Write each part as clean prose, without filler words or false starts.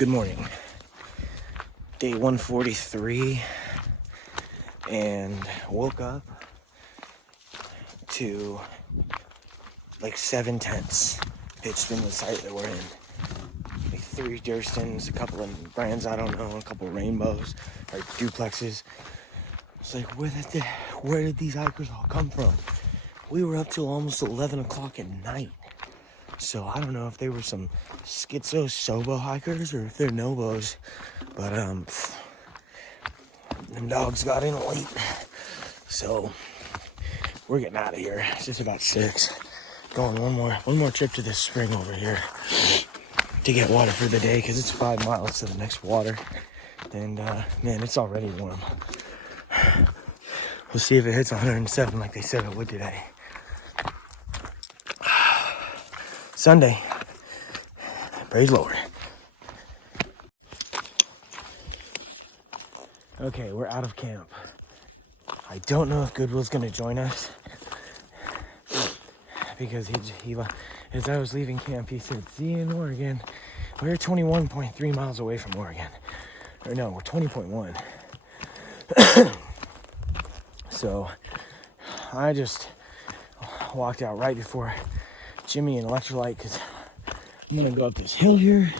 Good morning. Day 143, and woke up to like 7 tents pitched in the site that we're in. Like 3 Durstons, a couple of brands I don't know, a couple of rainbows, or duplexes. It's like, where did these hikers all come from? We were up till almost 11 o'clock at night. So I don't know if they were some schizo sobo hikers or if they're Novos, but them dogs got in late. So we're getting out of here. It's just about 6. Going one more trip to this spring over here to get water for the day, because it's 5 miles to the next water. And man, it's already warm. We'll see if it hits 107 like they said it would today. Sunday. Praise Lord. Okay, we're out of camp. I don't know if Goodwill's gonna join us, because he as I was leaving camp, he said, "See you in Oregon." We're 21.3 miles away from Oregon. Or no, we're 20.1. So I just walked out right before Jimmy and Ultralight, because I'm gonna go up this hill here,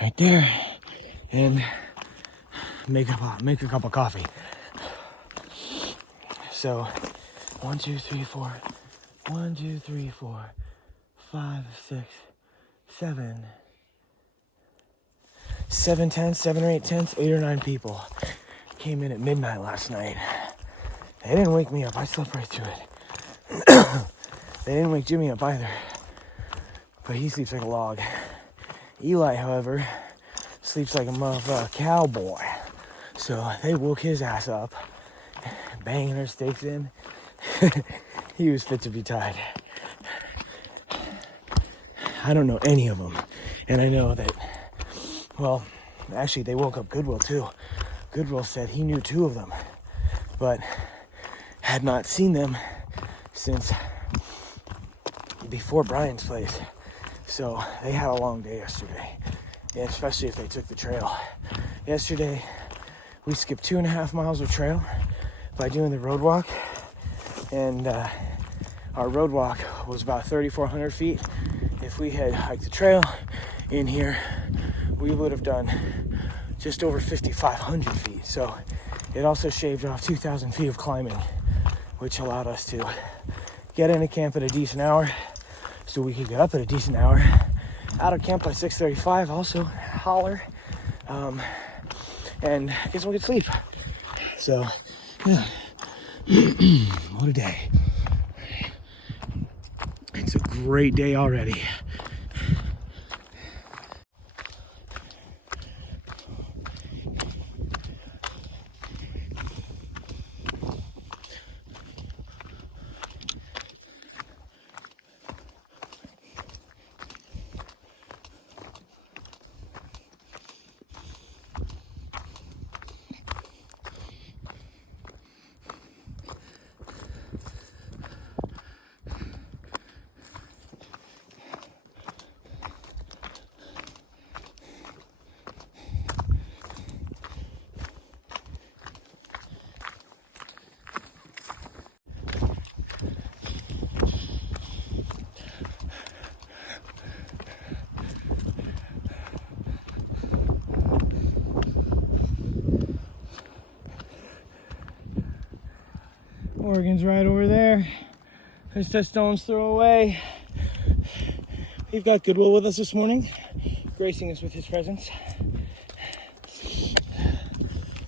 right there, and make a cup of coffee. So 1, 2, 3, 4, 1, 2, 3, 4, 5, 6, 7. 7 tents, 7 or 8 tents, 8 or 9 people came in at midnight last night. They didn't wake me up. I slept right through it. They didn't wake Jimmy up either, but he sleeps like a log. Eli, however, sleeps like a motherfucking cowboy. So they woke his ass up, banging their stakes in. He was fit to be tied. I don't know any of them, and I know that, well, actually they woke up Goodwill too. Goodwill said he knew 2 of them, but had not seen them since before Brian's place. So they had a long day yesterday, and especially if they took the trail. Yesterday we skipped 2.5 miles of trail by doing the road walk, and our road walk was about 3,400 feet. If we had hiked the trail in here, we would have done just over 5,500 feet. So it also shaved off 2,000 feet of climbing, which allowed us to get into camp at a decent hour, so we could get up at a decent hour, out of camp by 6:35, also holler, and get some good sleep. So, yeah. What a day. It's a great day already. Oregon's right over there. It's a stone's throw away. We've got Goodwill with us this morning, gracing us with his presence.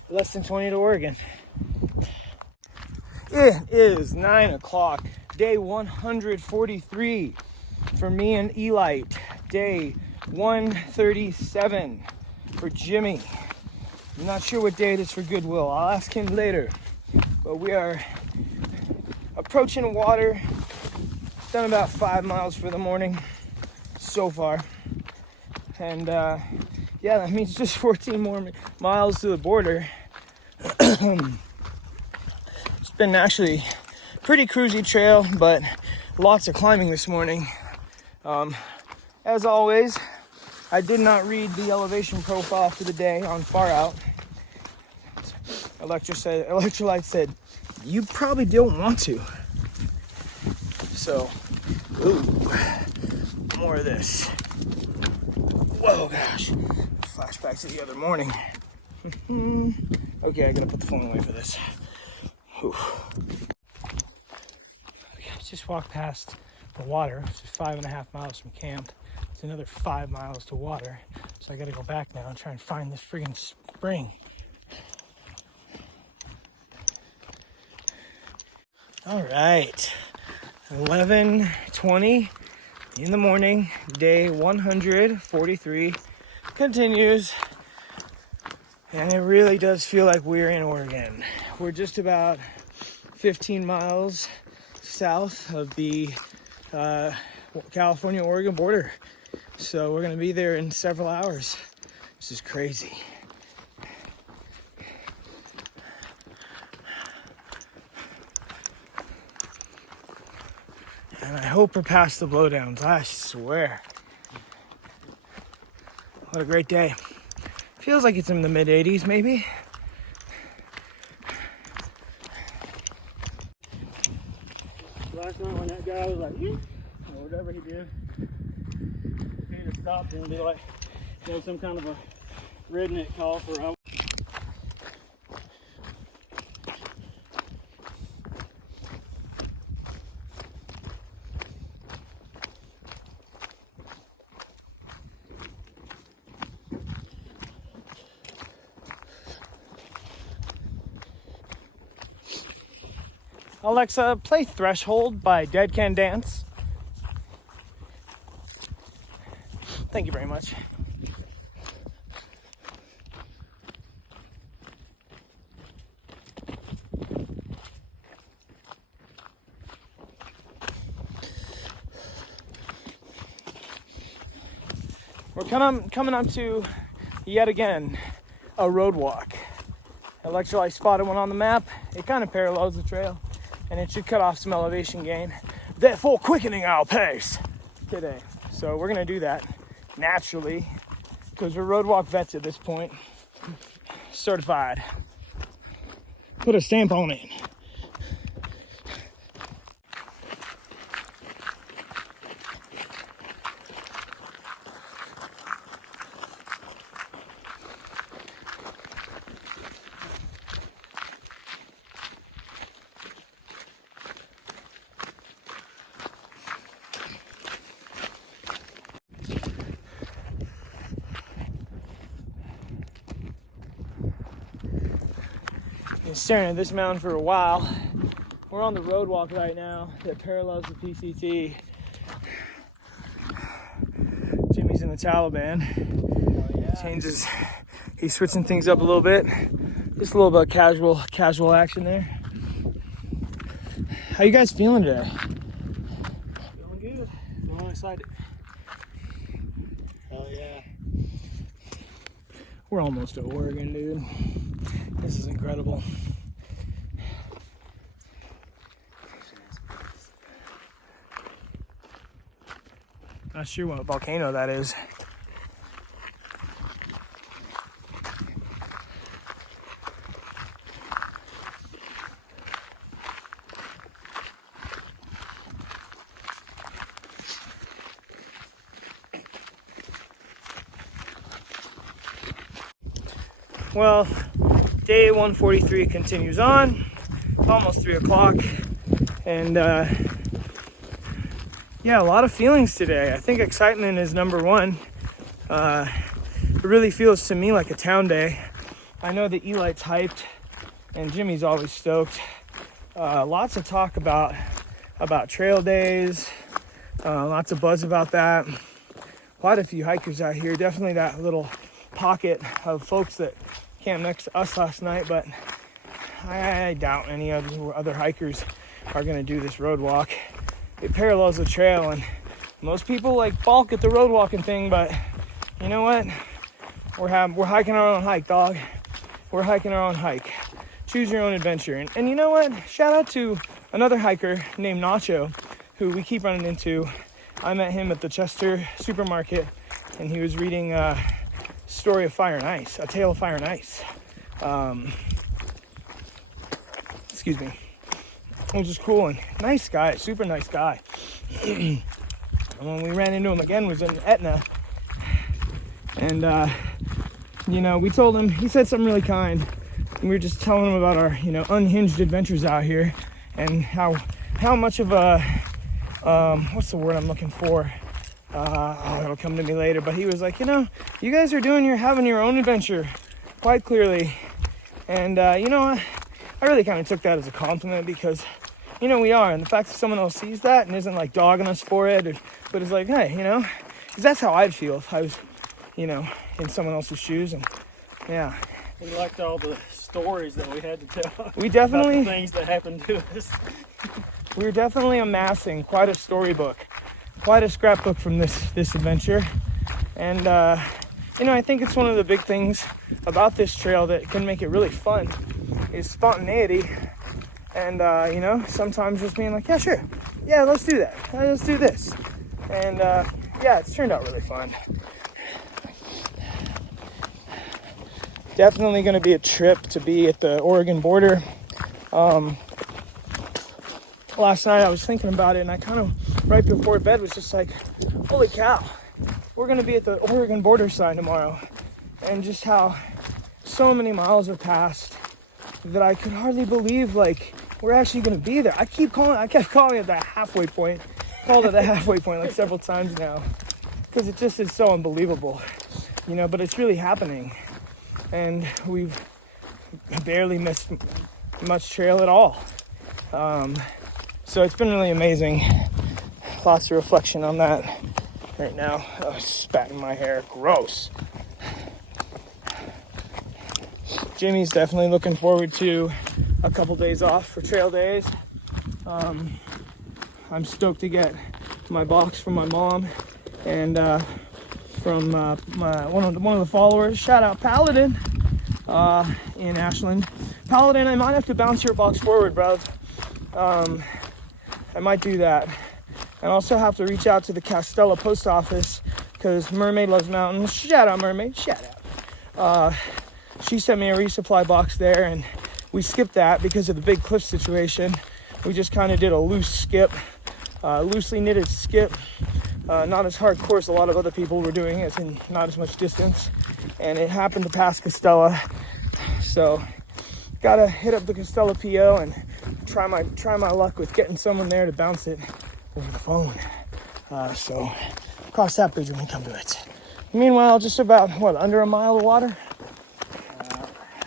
Less than 20 to Oregon. It is 9 o'clock, day 143 for me and Eli. Day 137 for Jimmy. I'm not sure what day it is for Goodwill. I'll ask him later. But we are approaching water. Done about 5 miles for the morning so far. And yeah, that means just 14 more miles to the border. It's been actually pretty cruisy trail, but lots of climbing this morning. As always, I did not read the elevation profile for the day on Far Out. Electrolyte said, you probably don't want to. So, ooh, more of this. Whoa, gosh. Flashback to the other morning. Okay, I gotta put the phone away for this. Ooh. Okay, I just walked past the water, which is 5.5 miles from camp. It's another 5 miles to water. So I gotta go back now and try and find this friggin' spring. All right, 11:20 in the morning, day 143 continues. And it really does feel like we're in Oregon. We're just about 15 miles south of the California-Oregon border. So we're gonna be there in several hours. This is crazy. And I hope we're past the blowdowns, I swear. What a great day. Feels like it's in the mid 80s maybe. Last night when that guy was like, or whatever he did, he just stopped and be like, some kind of a redneck call for a Alexa, play Threshold by Dead Can Dance. Thank you very much. We're coming up to, yet again, a road walk. Electrolyte spotted one on the map. It kind of parallels the trail, and it should cut off some elevation gain, therefore quickening our pace today. So we're gonna do that naturally, because we're road walk vets at this point, certified. Put a stamp on it. Been staring at this mountain for a while. We're on the road walk right now that parallels the PCT. Jimmy's in the Taliban. Oh, yeah. He's switching things up a little bit. Just a little bit of casual action there. How you guys feeling today? Feeling good. Feeling excited. Hell yeah. We're almost to Oregon, dude. This is incredible. Not sure what volcano that is. Well, day 143 continues on. It's almost 3 o'clock. And yeah, a lot of feelings today. I think excitement is number one. It really feels to me like a town day. I know that Eli's hyped and Jimmy's always stoked. Lots of talk about trail days. Lots of buzz about that. Quite a few hikers out here. Definitely that little pocket of folks that camped next to us last night, but I doubt any other hikers are going to do this road walk. It parallels the trail, and most people balk at the road walking thing, but you know what? We're hiking our own hike, dog. We're hiking our own hike. Choose your own adventure. And you know what? Shout out to another hiker named Nacho, who we keep running into. I met him at the Chester supermarket and he was reading Story of Fire and Ice, A Tale of Fire and Ice. Excuse me. Which is cool, and nice guy, super nice guy. And when we ran into him again was in Etna. And, you know, we told him, he said something really kind. And we were just telling him about our, you know, unhinged adventures out here. And how much of a, what's the word I'm looking for? It'll come to me later. But he was like, you know, you guys are having your own adventure, quite clearly. And, you know, I really kind of took that as a compliment because, you know, we are. And the fact that someone else sees that and isn't like dogging us for it, but is like, hey, you know, because that's how I'd feel if I was, you know, in someone else's shoes. And yeah. We liked all the stories that we had to tell. We definitely, about the things that happened to us. We were definitely amassing quite a storybook, quite a scrapbook from this adventure. And, you know, I think it's one of the big things about this trail that can make it really fun is spontaneity. And, you know, sometimes just being like, yeah, sure. Yeah, let's do that. Let's do this. And, yeah, it's turned out really fun. Definitely going to be a trip to be at the Oregon border. Last night I was thinking about it, and I kind of, right before bed, was just like, holy cow, we're going to be at the Oregon border sign tomorrow. And just how so many miles have passed that I could hardly believe, like, we're actually going to be there. I kept calling it the halfway point. Called it the halfway point like several times now. Because it just is so unbelievable. You know, but it's really happening. And we've barely missed much trail at all. So it's been really amazing. Lots of reflection on that right now. Oh, spat in my hair. Gross. Jimmy's definitely looking forward to a couple days off for trail days. I'm stoked to get my box from my mom and from one of the followers. Shout out Paladin in Ashland. Paladin, I might have to bounce your box forward, bro. I might do that. And also have to reach out to the Castella post office because Mermaid Loves Mountains. Shout out Mermaid, shout out. She sent me a resupply box there, and we skipped that because of the big cliff situation. We just kind of did a loose skip, loosely knitted skip. Not as hardcore as a lot of other people were doing, as in not as much distance. And it happened to pass Castella. So gotta hit up the Castella PO and try my luck with getting someone there to bounce it over the phone. So cross that bridge when we come to it. Meanwhile, just about, under a mile of water?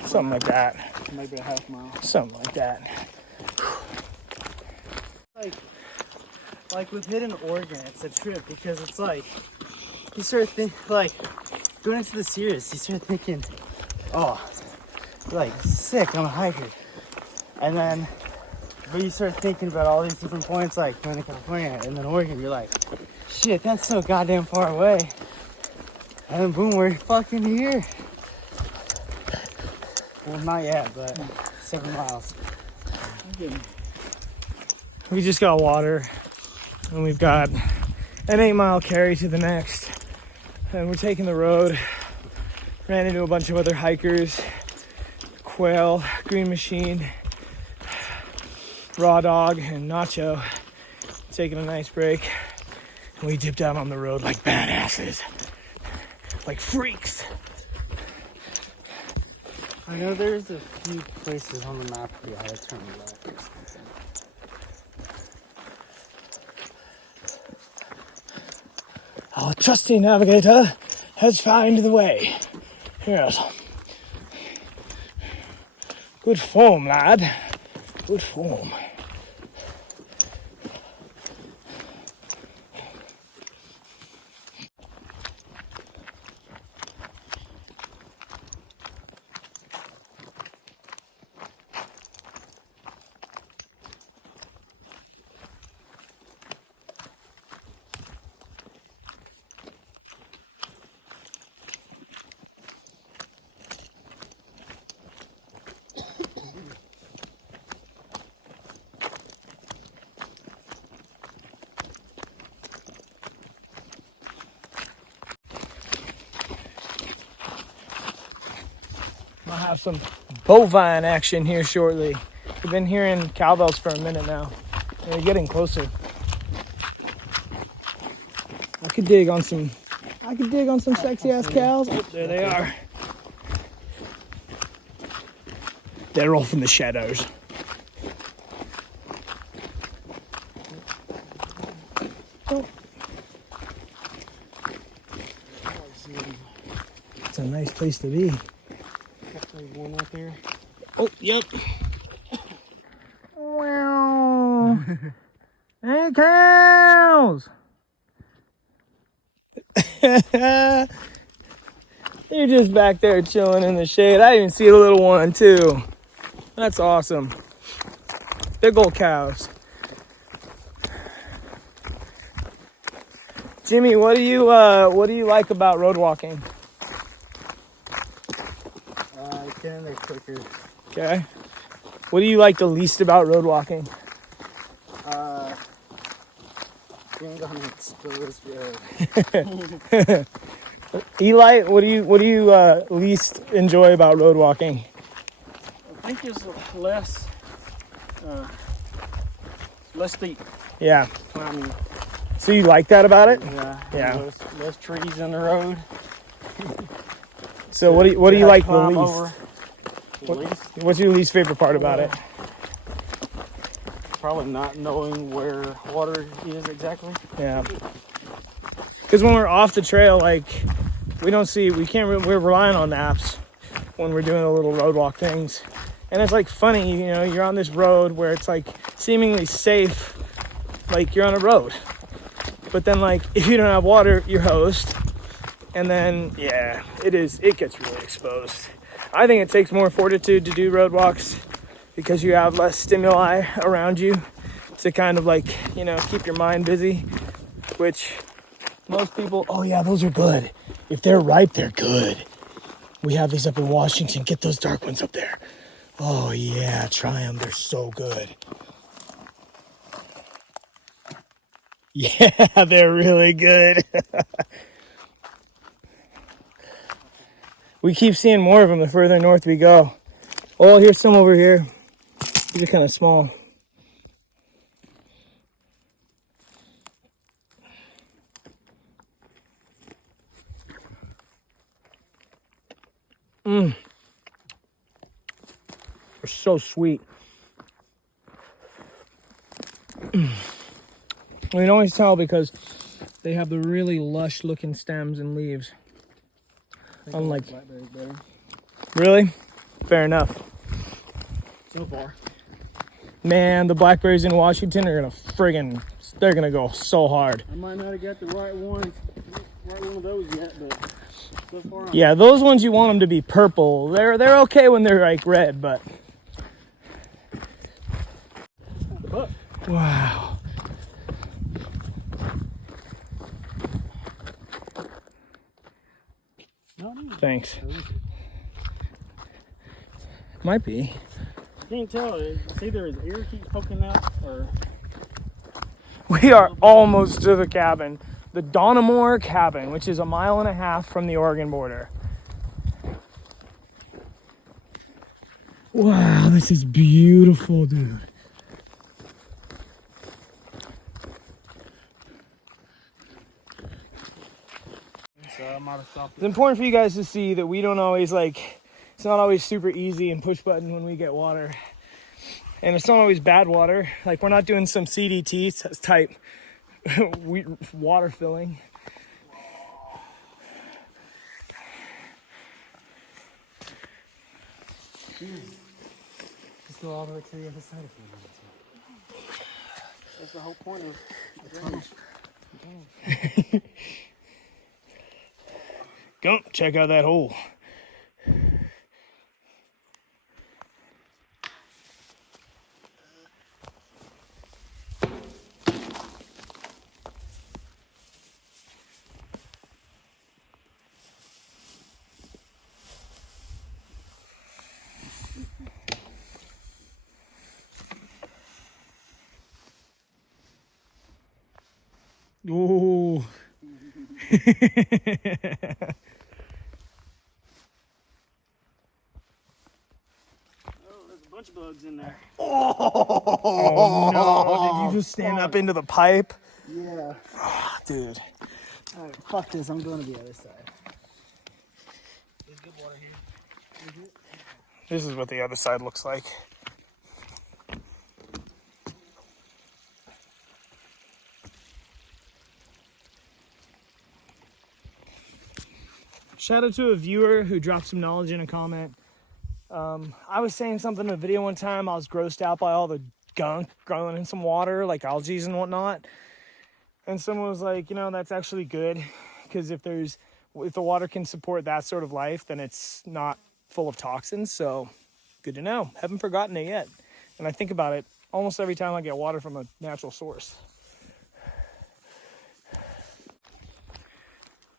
Something like that. Maybe a half mile. Something like that. Like with hitting Oregon, it's a trip because it's like, you start thinking, like, going into the series, you start thinking, oh, like, sick, I'm a hiker. And then, but you start thinking about all these different points, like going to California and then Oregon, you're like, shit, that's so goddamn far away. And then boom, we're fucking here. Well, not yet, but 7 miles. We just got water, and we've got an 8-mile carry to the next. And we're taking the road. Ran into a bunch of other hikers. Quail, Green Machine, Raw Dog, and Nacho. Taking a nice break. And we dipped out on the road like badasses. Like freaks. I know there's a few places on the map where you had to turn left. Our trusty navigator has found the way. Yes. Good form, lad. Good form. I'll have some bovine action here shortly. We've been hearing cowbells for a minute now. They're getting closer. I could dig on some sexy ass cows. Oh, there they are. They're off in the shadows. Oh. It's a nice place to be. One right there. Oh, yep. Wow. Hey, cows! You're just back there chilling in the shade. I even see a little one too. That's awesome. Big old cows. Jimmy, what do you like about road walking? Get in there quicker. Okay. What do you like the least about road walking? Being on an exposed road. Eli, what do you least enjoy about road walking? I think it's less steep Yeah. climbing. So you like that about it? Yeah. Yeah. Less trees in the road. So what do you like the Climb least? over. What's your least favorite part about it? Probably not knowing where water is exactly. Yeah. Because when we're off the trail, like we're relying on maps when we're doing the little road walk things. And it's like funny, you know, you're on this road where it's like seemingly safe, like you're on a road. But then like if you don't have water, you're hosed. And then yeah, it gets really exposed. I think it takes more fortitude to do road walks because you have less stimuli around you to kind of like, you know, keep your mind busy, which most people, oh yeah, those are good. If they're ripe, they're good. We have these up in Washington. Get those dark ones up there. Oh yeah, try them. They're so good. Yeah, they're really good. We keep seeing more of them the further north we go. Oh, here's some over here. These are kind of small. They're so sweet. You can always tell because they have the really lush looking stems and leaves. Unlike Blackberries better. Really? Fair enough. So far. Man, the blackberries in Washington are they're gonna go so hard. I might not have got the right one of those yet, but so far. Yeah, those ones you want them to be purple. They're okay when they're like red, but. Wow. No. Thanks. Might be. I can't tell. It's either his ear keeps poking out or. We are almost to the cabin. The Donamore cabin, which is 1.5 miles from the Oregon border. Wow, this is beautiful, dude. It's important for you guys to see that we don't always it's not always super easy and push button when we get water. And it's not always bad water. Like we're not doing some CDT type water filling. Just go all the way to the other side if you want to. That's the whole point of Go check out that hole. Ooh. bunch of bugs in there. Oh no, did you just stand up into the pipe? Yeah. Oh, dude. Alright, fuck this. I'm going to the other side. There's good water here. This is what the other side looks like. Shout out to a viewer who dropped some knowledge in a comment. I was saying something in a video one time. I was grossed out by all the gunk growing in some water, like algae and whatnot. And someone was like, you know, that's actually good, because if the water can support that sort of life, then it's not full of toxins. So good to know. Haven't forgotten it yet. And I think about it almost every time I get water from a natural source.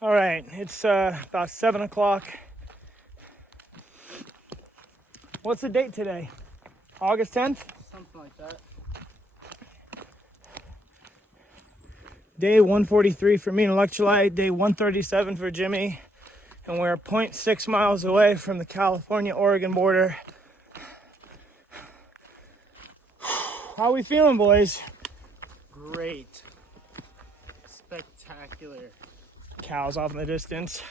All right, it's about 7 o'clock. What's the date today? August 10th? Something like that. Day 143 for me and Electrolyte, day 137 for Jimmy. And we're 0.6 miles away from the California-Oregon border. How we feeling, boys? Great. Spectacular. Cows off in the distance.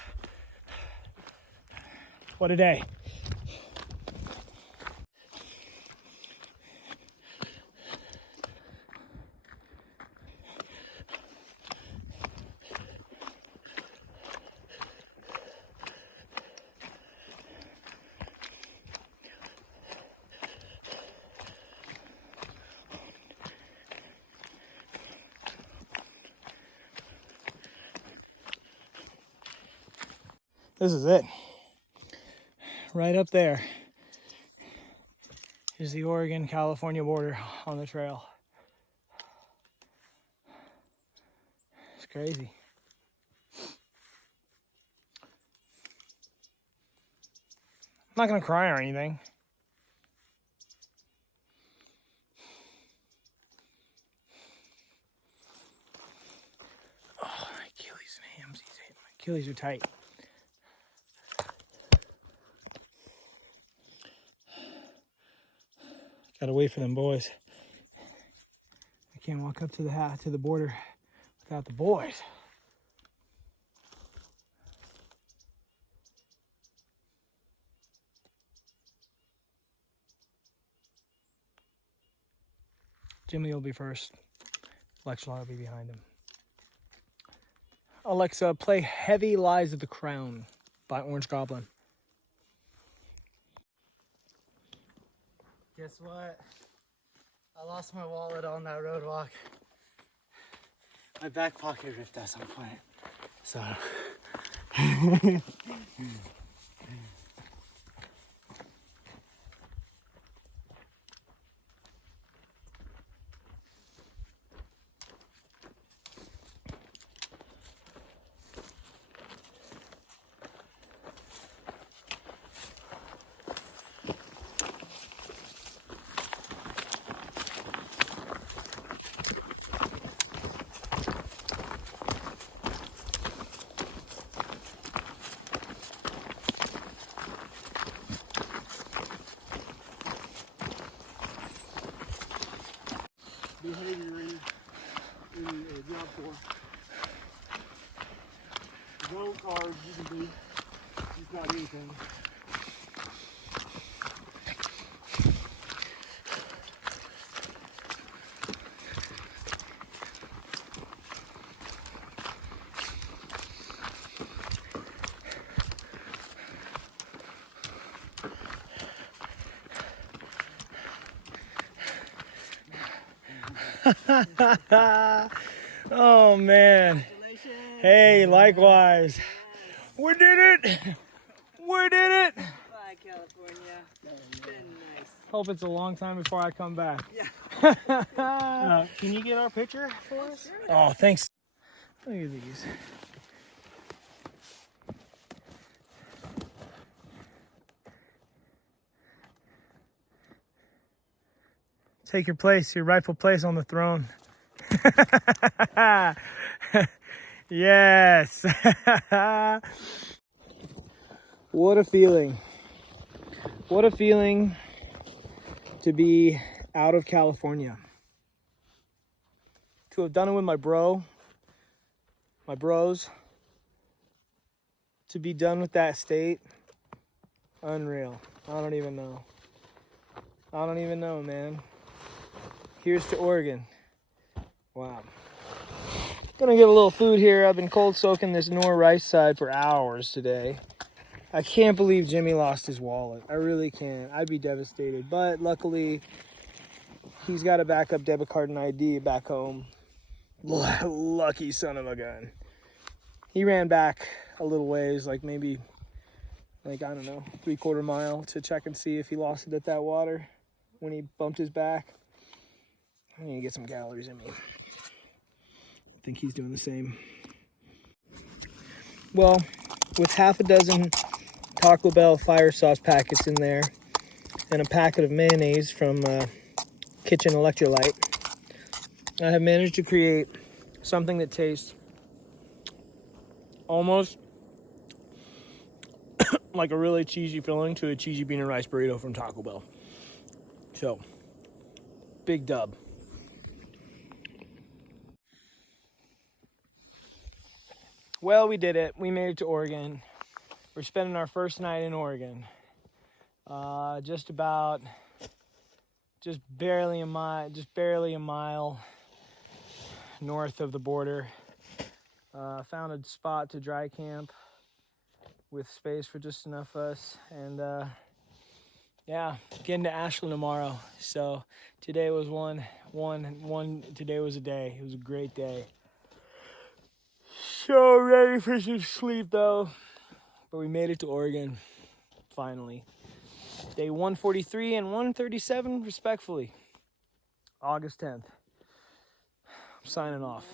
What a day. This is it. Right up there is the Oregon-California border on the trail. It's crazy. I'm not gonna cry or anything. Oh, my Achilles and hamsies. My Achilles are tight. Gotta wait for them boys. I can't walk up to the border without the boys. Jimmy will be first. Electrolyte will be behind him. Alexa, play Heavy Lies of the Crown by Orange Goblin. Guess what? I lost my wallet on that road walk. My back pocket ripped at some point. So. Behavior in a job corps. No cars you can do. Just not anything. Oh man. Hey, likewise. We did it. We did it. Bye, California. Been nice. Hope it's a long time before I come back. Yeah. Can you get our picture for us? Oh, thanks. Look at these. Take your place, your rightful place on the throne. Yes. What a feeling. What a feeling to be out of California. To have done it with my bros. To be done with that state. Unreal. I don't even know. Man. Here's to Oregon. Wow. Gonna get a little food here. I've been cold soaking this nor rice side for hours today. I can't believe Jimmy lost his wallet. I really can't. I'd be devastated. But luckily, he's got a backup debit card and ID back home. Lucky son of a gun. He ran back a little ways, like maybe, I don't know, 3/4 mile to check and see if he lost it at that water when he bumped his back. I need to get some calories in me. I think he's doing the same. Well, with half a dozen Taco Bell fire sauce packets in there and a packet of mayonnaise from Kitchen Electrolyte, I have managed to create something that tastes almost like a really cheesy filling to a cheesy bean and rice burrito from Taco Bell. So, big dub. Well, we did it. We made it to Oregon. We're spending our first night in Oregon. Just barely a mile north of the border. Found a spot to dry camp with space for just enough of us, and yeah, getting to Ashland tomorrow. So today was today was a day. It was a great day. So ready for some sleep though. But we made it to Oregon, finally. Day 143 and 137, respectfully. August 10th. I'm signing off.